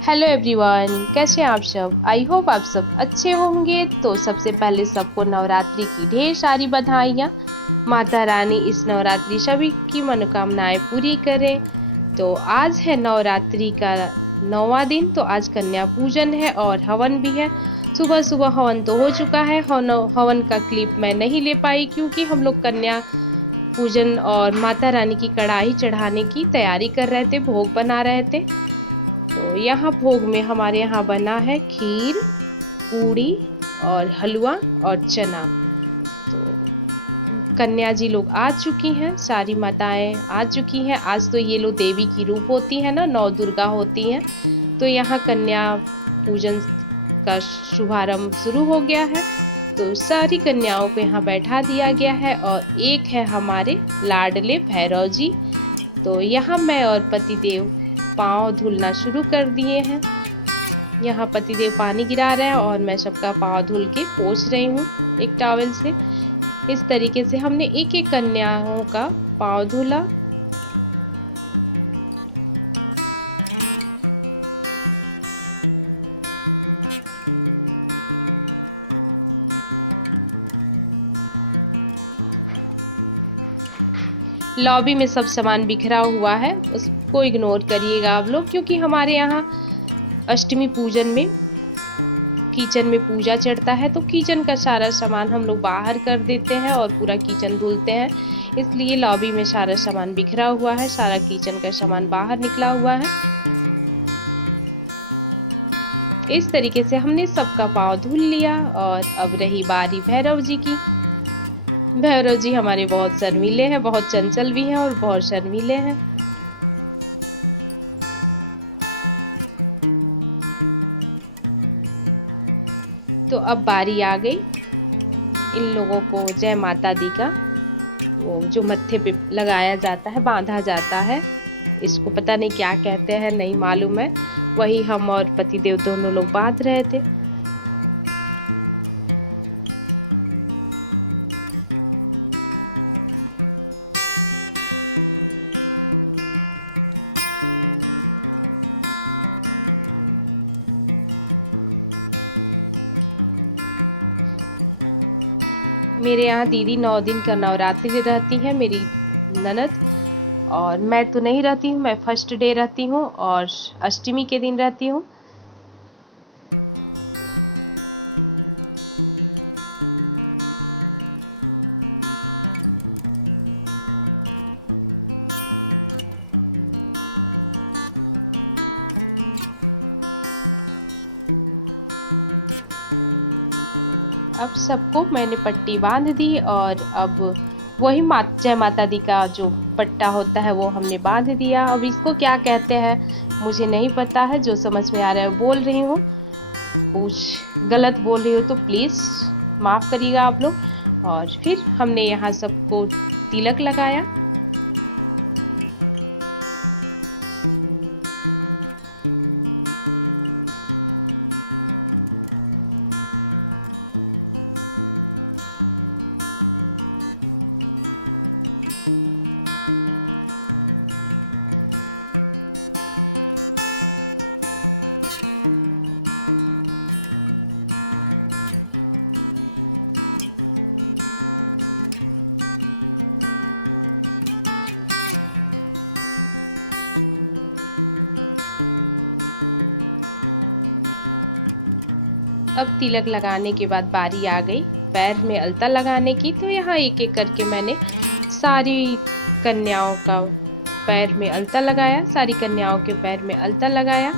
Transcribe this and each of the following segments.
Hello everyone, कैसे हैं आप सब। आई होप आप सब अच्छे होंगे। तो सबसे पहले सबको नवरात्रि की ढेर सारी बधाइयाँ। माता रानी इस नवरात्रि सभी की मनोकामनाएं पूरी करें। तो आज है नवरात्रि का 9वां दिन। तो आज कन्या पूजन है और हवन भी है। सुबह सुबह हवन तो हो चुका है। हवन का क्लिप मैं नहीं ले पाई क्योंकि हम लोग कन्या पूजन और माता रानी की कढ़ाई चढ़ाने की तैयारी कर रहे थे, भोग बना रहे थे। तो यहाँ भोग में हमारे यहाँ बना है खीर, पूड़ी और हलवा और चना। तो कन्या जी लोग आ चुकी हैं, सारी माताएं आ चुकी हैं। आज तो ये लोग देवी की रूप होती है ना, 9 दुर्गा होती हैं। तो यहाँ कन्या पूजन का शुभारंभ शुरू हो गया है। तो सारी कन्याओं को यहाँ बैठा दिया गया है और एक है हमारे लाडले भैरव जी। तो यहाँ मैं और पतिदेव पाँव धुलना शुरू कर दिए हैं। यहाँ पतिदेव पानी गिरा रहे हैं और मैं सबका पाँव धुल के पोंछ रही हूँ एक टॉवल से। इस तरीके से हमने एक एक कन्याओं का पाँव धुला। लॉबी में सब सामान बिखरा हुआ है, उसको इग्नोर करिएगा आप लोग, क्योंकि हमारे यहाँ अष्टमी पूजन में किचन में पूजा चढ़ता है। तो किचन का सारा सामान हम लोग बाहर कर देते हैं और पूरा किचन धुलते हैं। इसलिए लॉबी में सारा सामान बिखरा हुआ है, सारा किचन का सामान बाहर निकला हुआ है। इस तरीके से हमने सबका पाँव धुल लिया और अब रही बारी भैरव जी की। भैरव जी हमारे बहुत शर्मीले हैं, बहुत चंचल भी हैं और बहुत शर्मीले हैं। तो अब बारी आ गई इन लोगों को जय माता दी का, वो जो मत्थे पे लगाया जाता है, बांधा जाता है। इसको पता नहीं क्या कहते हैं, नहीं मालूम है। वही हम और पतिदेव दोनों लोग बांध रहे थे। मेरे यहाँ दीदी 9 दिन का नवरात्रि रहती है, मेरी ननद। और मैं तो नहीं रहती हूँ, मैं फर्स्ट डे रहती हूँ और अष्टमी के दिन रहती हूँ। अब सबको मैंने पट्टी बांध दी और अब वही जय माता दी का जो पट्टा होता है वो हमने बांध दिया। अब इसको क्या कहते हैं मुझे नहीं पता है, जो समझ में आ रहा है बोल रही हूँ। कुछ गलत बोल रही हो तो प्लीज़ माफ़ करिएगा आप लोग। और फिर हमने यहाँ सबको तिलक लगाया। अब तिलक लगाने के बाद बारी आ गई पैर में अलता लगाने की। तो यहाँ एक एक करके मैंने सारी कन्याओं का पैर में अलता लगाया, सारी कन्याओं के पैर में अलता लगाया।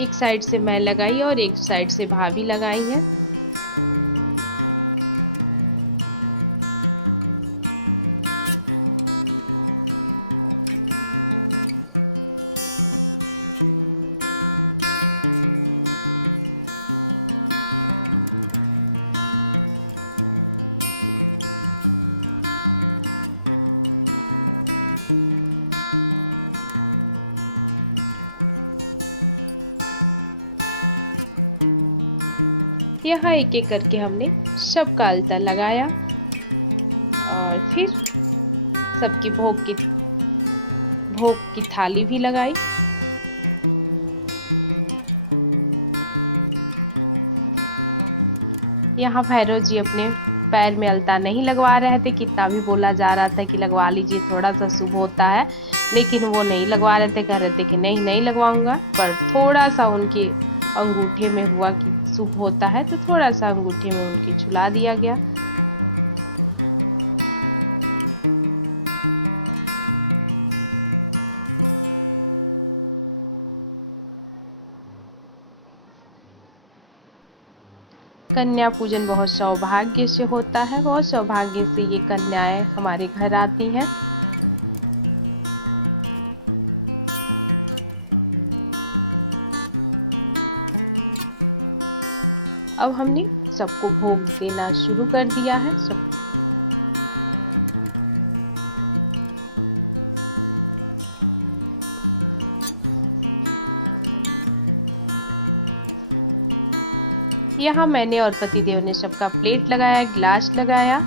एक साइड से मैं लगाई और एक साइड से भाभी लगाई है। यहाँ एक एक करके हमने सबका अलता लगाया और फिर सबकी भोग की थाली भी लगाई। यहाँ भैरव जी अपने पैर में अलता नहीं लगवा रहे थे। कितना भी बोला जा रहा था कि लगवा लीजिए, थोड़ा सा शुभ होता है, लेकिन वो नहीं लगवा रहे थे। कह रहे थे कि नहीं नहीं लगवाऊंगा। पर थोड़ा सा उनके अंगूठे में हुआ कि शुभ होता है, तो थोड़ा सा अंगूठे में उनकी छुला दिया गया। कन्या पूजन बहुत सौभाग्य से होता है। बहुत सौभाग्य से ये कन्याएं हमारे घर आती हैं। अब हमने सबको भोग देना शुरू कर दिया है। सब यहाँ मैंने और पतिदेव ने सबका प्लेट लगाया, गिलास लगाया,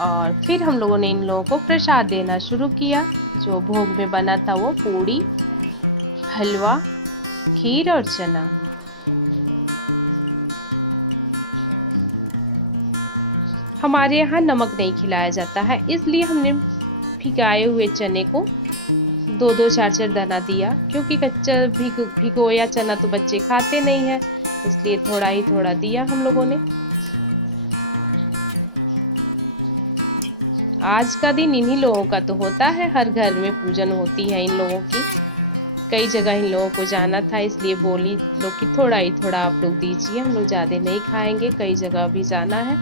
और फिर हम लोगों ने इन लोगों को प्रसाद देना शुरू किया। जो भोग में बना था वो पूड़ी, हलवा, खीर और चना। हमारे यहाँ नमक नहीं खिलाया जाता है, इसलिए हमने भिगाए हुए चने को 2-2 4-4 दाना दिया, क्योंकि कच्चा भिगोया चना तो बच्चे खाते नहीं है, इसलिए थोड़ा ही थोड़ा दिया हम लोगों ने। आज का दिन इन्हीं लोगों का तो होता है, हर घर में पूजन होती है इन लोगों की। कई जगह इन लोगों को जाना था, इसलिए बोली लोग कि थोड़ा ही थोड़ा आप लोग दीजिए, हम लोग ज्यादा नहीं खाएंगे, कई जगह भी जाना है।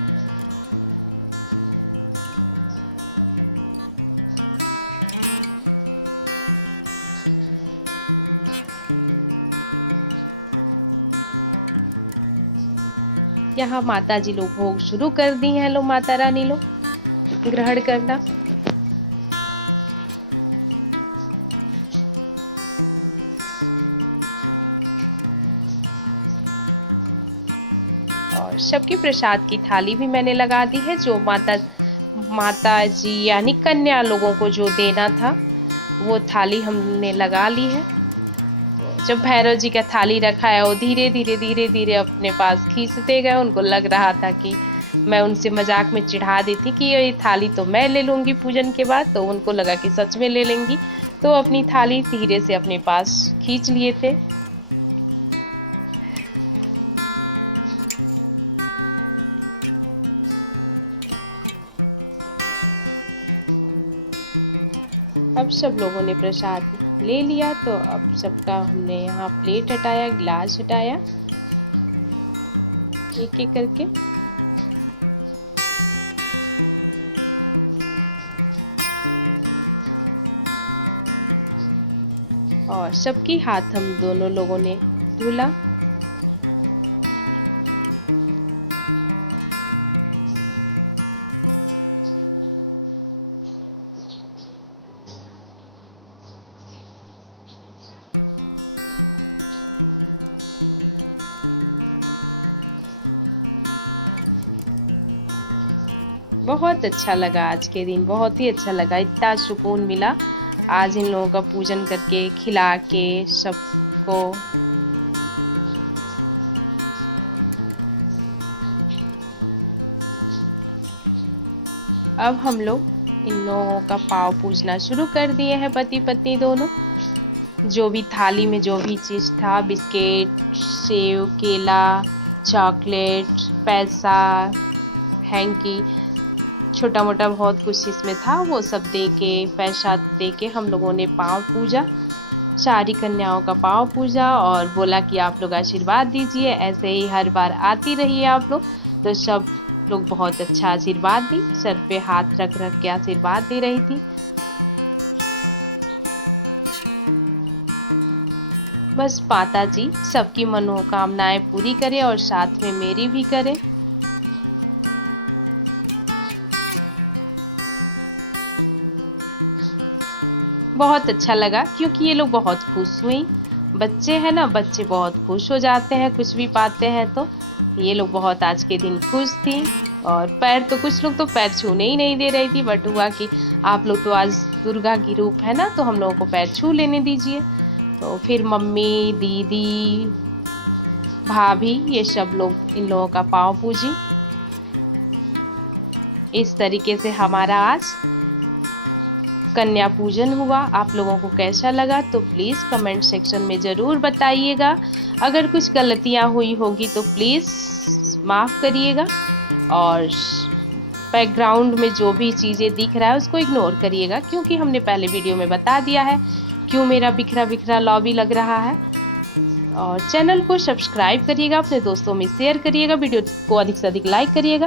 यहाँ माता जी लोग भोग शुरू कर दी हैं, लोग माता रानी लोग ग्रहण करना। और सबकी प्रसाद की थाली भी मैंने लगा दी है। जो माता जी यानी कन्या लोगों को जो देना था वो थाली हमने लगा ली है। जब भैरव जी का थाली रखा है वो धीरे धीरे अपने पास खींचते गए। उनको लग रहा था कि मैं उनसे मजाक में चिढ़ा दी थी कि ये थाली तो मैं ले लूंगी पूजन के बाद, तो उनको लगा कि सच में ले लेंगी, तो अपनी थाली धीरे से अपने पास खींच लिए थे। अब सब लोगों ने प्रसाद ले लिया, तो अब सबका हमने यहाँ प्लेट हटाया, गिलास हटाया, एक एक करके। और सबकी हाथ हम दोनों लोगों ने धुला। बहुत अच्छा लगा आज के दिन, बहुत ही अच्छा लगा, इतना सुकून मिला आज इन लोगों का पूजन करके, खिला के सबको। अब हम लोग इन लोगों का पाँव पूजना शुरू कर दिए हैं, पति पत्नी दोनों। जो भी थाली में जो भी चीज़ था, बिस्किट, सेव, केला, चॉकलेट, पैसा, हैंकी, छोटा मोटा बहुत कुछ इसमें था, वो सब दे के, पैसा दे के हम लोगों ने पाँव पूजा, सारी कन्याओं का पाँव पूजा, और बोला कि आप लोग आशीर्वाद दीजिए, ऐसे ही हर बार आती रहिए आप लोग। तो सब लोग बहुत अच्छा आशीर्वाद दी, सर पे हाथ रख रख के आशीर्वाद दे रही थी। बस माता जी सबकी मनोकामनाएं पूरी करे और साथ में मेरी भी करे। बहुत अच्छा लगा, क्योंकि ये लोग बहुत खुश हुई। बच्चे हैं ना, बच्चे बहुत खुश हो जाते हैं कुछ भी पाते हैं, तो ये लोग बहुत आज के दिन खुश थी। और पैर तो कुछ लोग तो पैर छूने ही नहीं दे रही थी, बट हुआ कि आप लोग तो आज दुर्गा की रूप है ना, तो हम लोगों को पैर छू लेने दीजिए। तो फिर मम्मी, दीदी, भाभी, ये सब लोग इन लोगों का पाँव पूजी। इस तरीके से हमारा आज कन्या पूजन हुआ। आप लोगों को कैसा लगा तो प्लीज़ कमेंट सेक्शन में ज़रूर बताइएगा। अगर कुछ गलतियाँ हुई होगी तो प्लीज़ माफ़ करिएगा, और बैकग्राउंड में जो भी चीज़ें दिख रहा है उसको इग्नोर करिएगा, क्योंकि हमने पहले वीडियो में बता दिया है क्यों मेरा बिखरा बिखरा लॉबी लग रहा है। और चैनल को सब्सक्राइब करिएगा, अपने दोस्तों में शेयर करिएगा, वीडियो को अधिक से अधिक लाइक करिएगा।